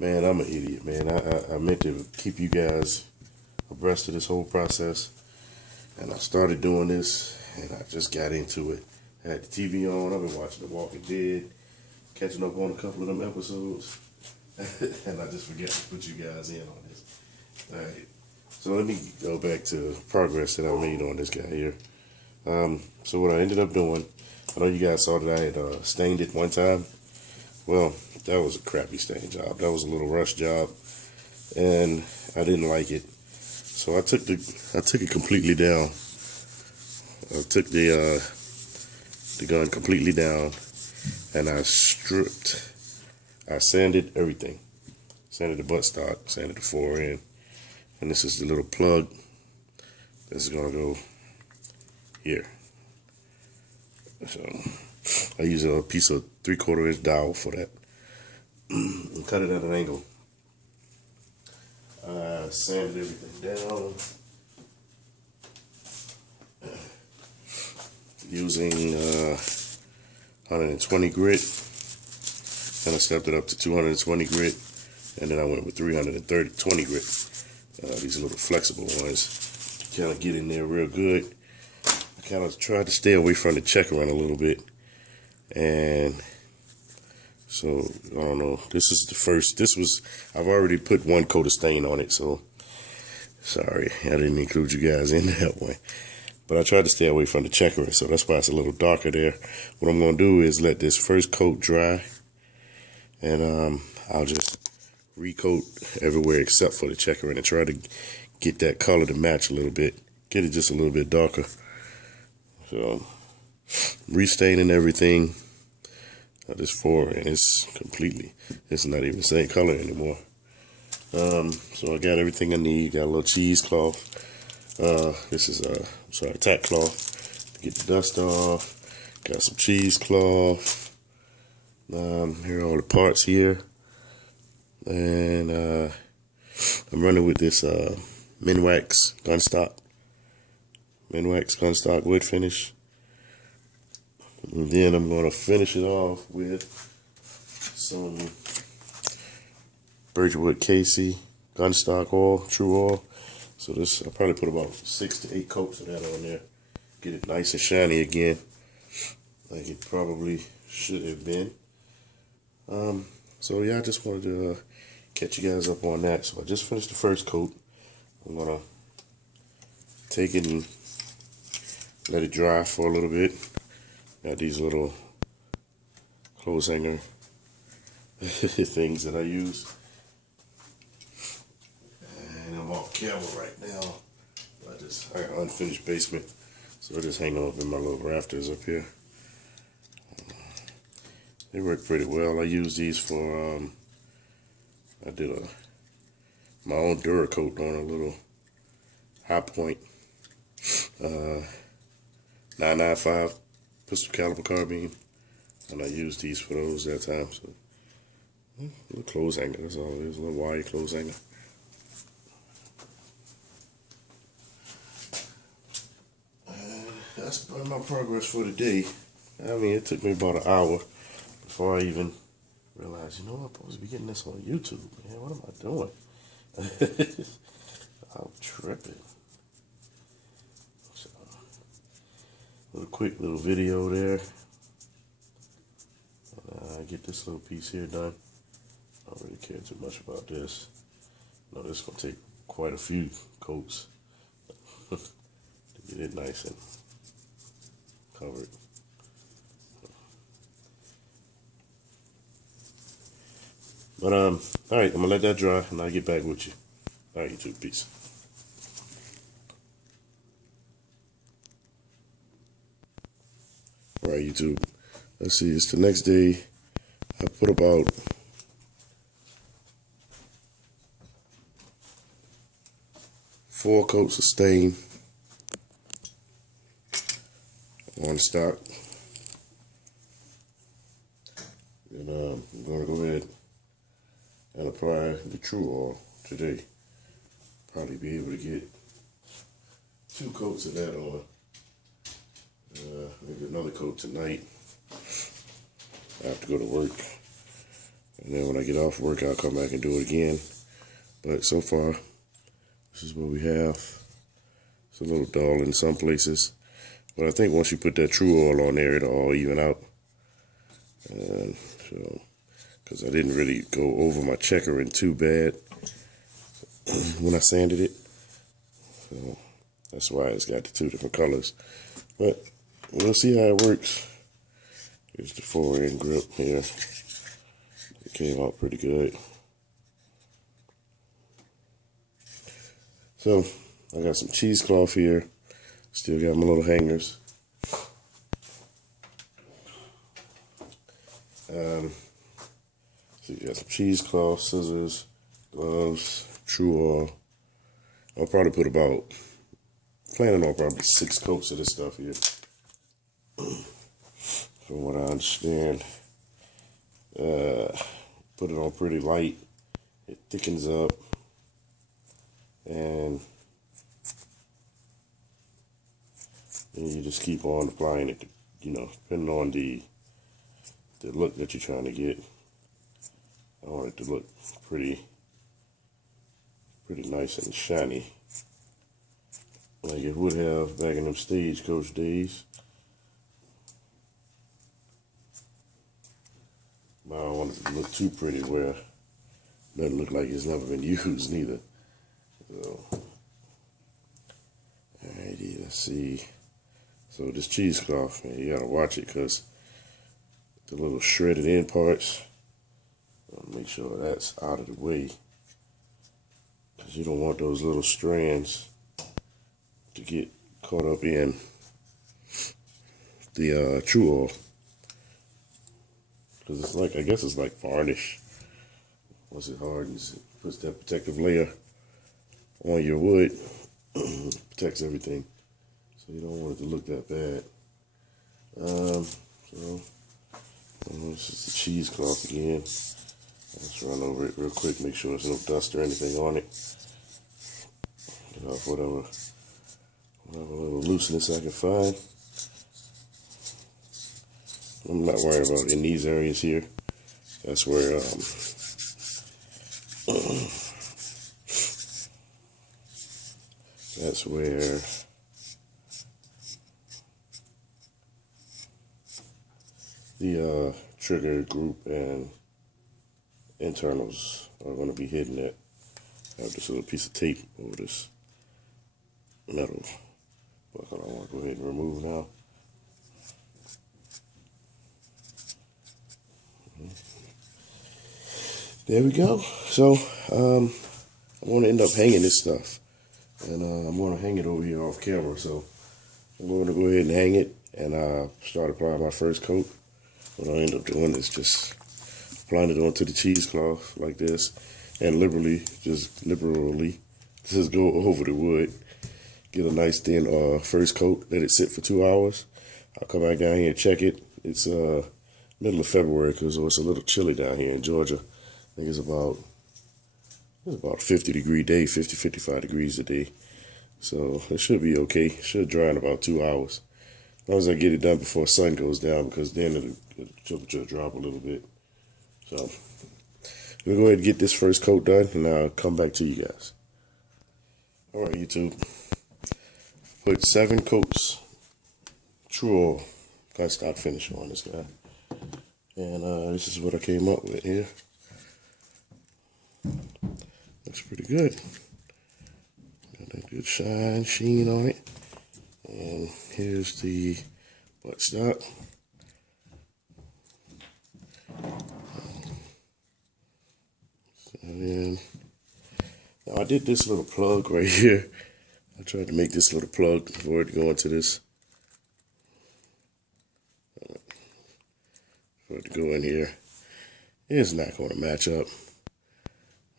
Man, I'm an idiot, man. I meant to keep you guys abreast of this whole process, and I started doing this, and I just got into it. I had the TV on. I've been watching The Walking Dead, catching up on a couple of them episodes, and I just forgot to put you guys in on this. All right, so let me go back to progress that I made on this guy here. So what I ended up doing, I know you guys saw that I had stained it one time. Well, that was a crappy stain job. That was a little rush job, and I didn't like it. So I took it completely down. I took the gun completely down, and I stripped. I sanded everything. Sanded the buttstock, sanded the forend, and this is the little plug. This is gonna go here. So I use a piece of 3/4 inch dowel for that. And cut it at an angle. I sanded everything down using 120 grit. Then I stepped it up to 220 grit, and then I went with 320 grit. These little flexible ones, kind of get in there real good. I kind of tried to stay away from the checkering a little bit, and so I don't know. This is the first. I've already put one coat of stain on it, so sorry I didn't include you guys in that one. But I tried to stay away from the checkering, so that's why it's a little darker there. What I'm gonna do is let this first coat dry, and I'll just recoat everywhere except for the checkering and try to get that color to match a little bit, get it just a little bit darker. So restaining everything. This forend is it's not even the same color anymore. So I got everything I need. Got a little cheesecloth. This is tack cloth to get the dust off. Got some cheesecloth. Here are all the parts here, and I'm running with this Minwax Gunstock. Minwax Gunstock wood finish. And then I'm going to finish it off with some Birchwood Casey Gunstock oil, true oil. So this, I'll probably put about 6 to 8 coats of that on there. Get it nice and shiny again, like it probably should have been. So yeah, I just wanted to catch you guys up on that. So I just finished the first coat. I'm going to take it and let it dry for a little bit. Got these little clothes hanger things that I use, and I'm off camera right now. I got an unfinished basement, so I just hang up in my little rafters up here. They work pretty well. I use these for I did my own Duracoat on a little High Point 995 pistol caliber carbine, and I used these for those that time. So a little clothes hanger, that's all it is, a little wire clothes hanger. That's been my progress for the day. I mean, it took me about an hour before I even realized, you know, I'm supposed to be getting this on YouTube, man. What am I doing? I'm tripping. So, little quick little video there. And get this little piece here done. I don't really care too much about this. No, this is gonna take quite a few coats to get it nice and covered. But all right, I'm gonna let that dry and I'll get back with you. All right, YouTube, peace. All right, YouTube. Let's see. It's the next day. I put about 4 coats of stain on the stock. And I'm going to go ahead and apply the true oil today. Probably be able to get 2 coats of that on. Maybe another coat tonight. I have to go to work. And then when I get off work, I'll come back and do it again. But so far, this is what we have. It's a little dull in some places. But I think once you put that true oil on there, it'll all even out. And so, because I didn't really go over my checkering too bad when I sanded it. So that's why it's got the two different colors. But we'll see how it works. Here's the forend grip here. It came out pretty good. So I got some cheesecloth here. Still got my little hangers. So you got some cheesecloth, scissors, gloves, true oil. I'll probably put planning on probably 6 coats of this stuff here. From what I understand. Put it on pretty light. It thickens up. And you just keep on applying it, depending on the look that you're trying to get. I want it to look pretty nice and shiny, like it would have back in them stagecoach days. But I don't want it to look too pretty where it doesn't look like it's never been used neither. So, alrighty, let's see. So this cheesecloth, man, you gotta watch it because the little shredded end parts, make sure that's out of the way, because you don't want those little strands to get caught up in the true oil, because it's like, I guess it's like varnish. Once it hardens, it puts that protective layer on your wood. Protects everything, so you don't want it to look that bad. So this is the cheesecloth again. Let's run over it real quick, make sure there's no dust or anything on it. Get off whatever little looseness I can find. I'm not worried about in these areas here. That's where the trigger group and internals are going to be hidden at. I have this little piece of tape over this metal buckle I want to go ahead and remove now. There we go. So I want to end up hanging this stuff, and I'm going to hang it over here off camera. So I'm going to go ahead and hang it and start applying my first coat. What I'll end up doing is just applying it onto the cheesecloth like this, and liberally just go over the wood, get a nice thin first coat, let it sit for 2 hours. I'll come back down here and check it. It's middle of February, so it's a little chilly down here in Georgia. I think it's about a 50-degree day, 55 degrees a day. So it should be okay. It should dry in about 2 hours. As long as I get it done before the sun goes down, because then the temperature will drop a little bit. So we'll go ahead and get this first coat done, and I'll come back to you guys. All right, YouTube. Put 7 coats true oil Gunstock finish on this guy, and this is what I came up with here. Looks pretty good. Got that good sheen on it. And here's the buttstock. And now I did this little plug right here. I tried to make this little plug for it to go into this. For it to go in here. It's not going to match up.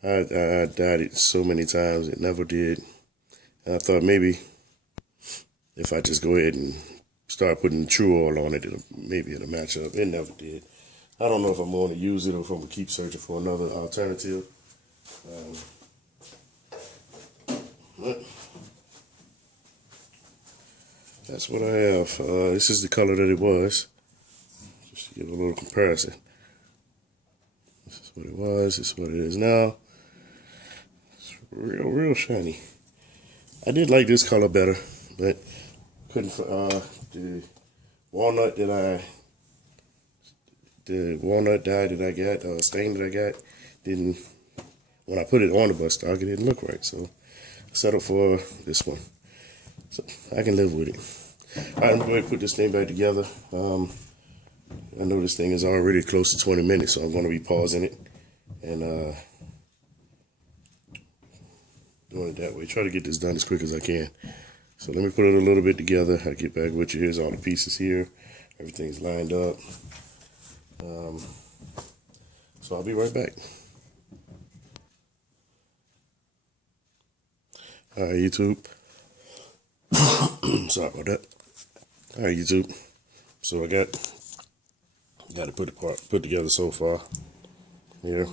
I dyed it so many times, it never did. And I thought maybe if I just go ahead and start putting true oil on it, maybe it'll match up. It never did. I don't know if I'm going to use it or if I'm going to keep searching for another alternative. But that's what I have. This is the color that it was. Just to give a little comparison. This This is what it was. This is what it is now. It's real shiny. I did like this color better, but couldn't. The walnut dye that I got, stain that I got, didn't. When I put it on the buttstock, it didn't look right. So I settled for this one. So I can live with it. All right, I'm going to put this thing back together. I know this thing is already close to 20 minutes, so I'm going to be pausing it and doing it that way. Try to get this done as quick as I can. So let me put it a little bit together. I'll get back with you. Here's all the pieces here. Everything's lined up. So I'll be right back. All right, YouTube. Sorry about that. All right, YouTube. So I got to put the part put together so far. Here.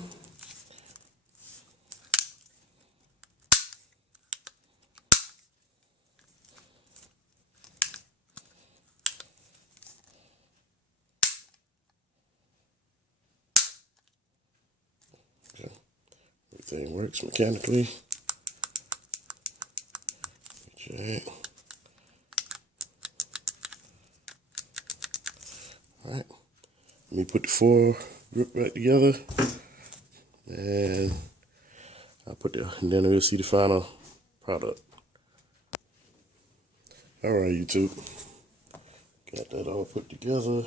Okay. Everything works mechanically. Okay. All right. Let me put the fore grip back together, and and then we'll see the final product. All right, YouTube. Got that all put together.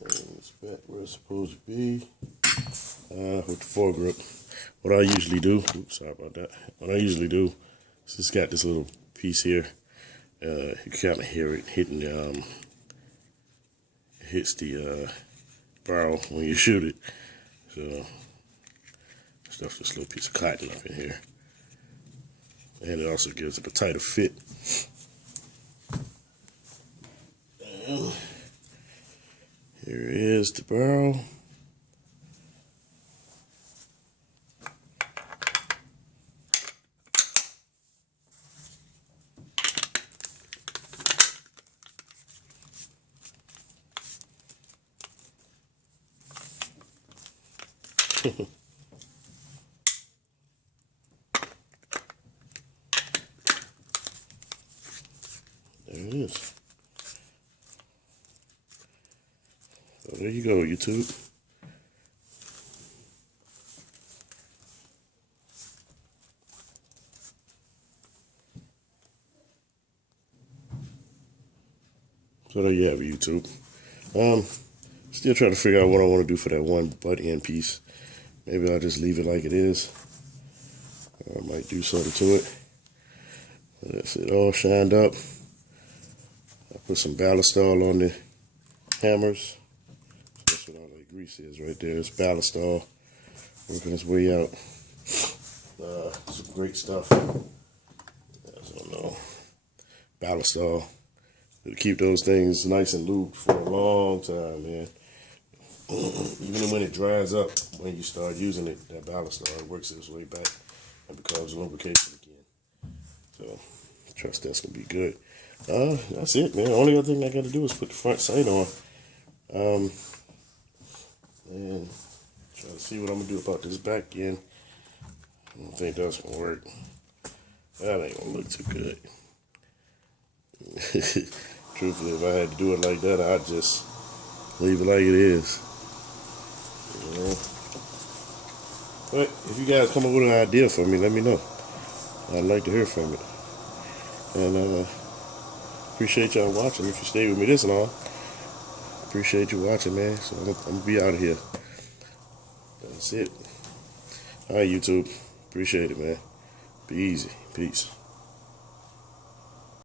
Everything's back where it's supposed to be. With the fore grip, what I usually do. Oops, sorry about that. What I usually do. So it's got this little piece here. You can kind of hear it hitting the, hits the barrel when you shoot it. So stuff this little piece of cotton up in here. And it also gives it a tighter fit. And here is the barrel. There it is. So there you go, YouTube. So there you have it, YouTube. Still trying to figure out what I want to do for that one butt end piece. Maybe I'll just leave it like it is. Or I might do something to it. That's it all shined up. I put some ballistol on the hammers. So that's what all that grease is right there. It's ballistol working its way out. Some great stuff. I don't know. Ballistol. It'll keep those things nice and lubed for a long time, man. Even when it dries up, when you start using it, that ballistol, it works its way back and becomes lubrication again. So, trust that's gonna be good. That's it, man. The only other thing I got to do is put the front sight on, and try to see what I'm gonna do about this back end. I don't think that's gonna work. That ain't gonna look too good. Truthfully, if I had to do it like that, I'd just leave it like it is. You know? But if you guys come up with an idea for me, let me know. I'd like to hear from it. And appreciate y'all watching. If you stayed with me this long, appreciate you watching, man. So I'm gonna be out of here. That's it. All right, YouTube. Appreciate it, man. Be easy. Peace.